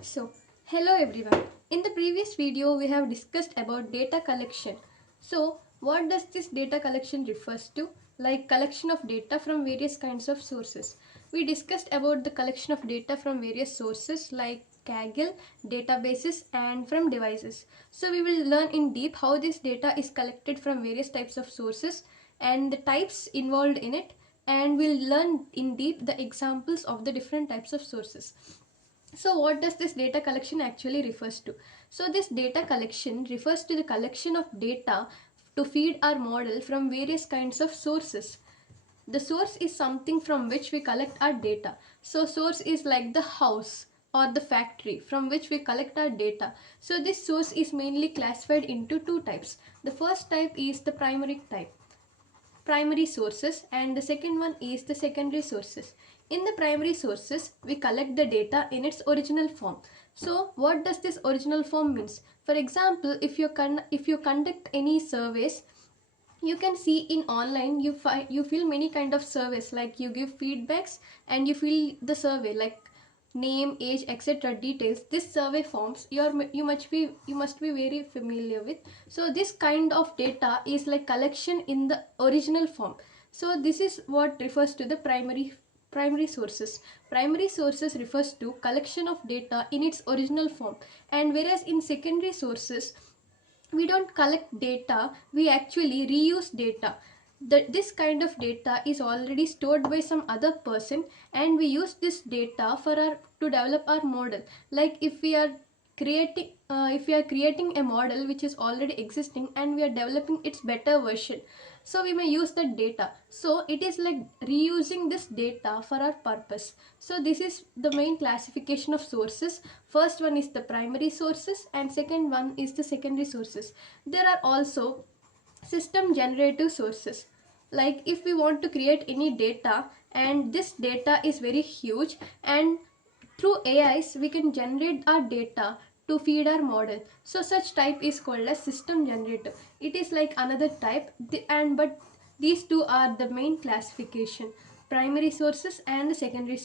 So, hello everyone. In the previous video, we have discussed about data collection. So, what does this data collection refers to? Like collection of data from various kinds of sources. We discussed about the collection of data from various sources like Kaggle, databases and from devices. So, we will learn in deep how this data is collected from various types of sources and the types involved in it, and we'll learn in deep the examples of the different types of sources. So what does this data collection actually refers to? So this data collection refers to the collection of data to feed our model from various kinds of sources. The source is something from which we collect our data. So source is like the house or the factory from which we collect our data. So this source is mainly classified into two types. The first type is the primary sources, and the second one is the secondary sources. In the primary sources, we collect the data in its original form. So what does this original form means? For example, if you conduct any surveys, you can see in online you fill many kind of surveys, like you give feedbacks and you fill the survey like name, age, etc. details. This survey forms you must be very familiar with. So this kind of data is like collection in the original form. So this is what refers to the primary sources. Primary sources refers to collection of data in its original form, and whereas in secondary sources we don't collect data, we actually reuse data. This kind of data is already stored by some other person, and we use this data to develop our model. Like if we are creating a model which is already existing and we are developing its better version, so we may use that data. So it is like reusing this data for our purpose. So this is the main classification of sources. First one is the primary sources and second one is the secondary sources. There are also system generative sources. Like if we want to create any data and this data is very huge, and through AIs we can generate our data to feed our model. So such type is called as system generative. It is like another type, but these two are the main classification: primary sources and secondary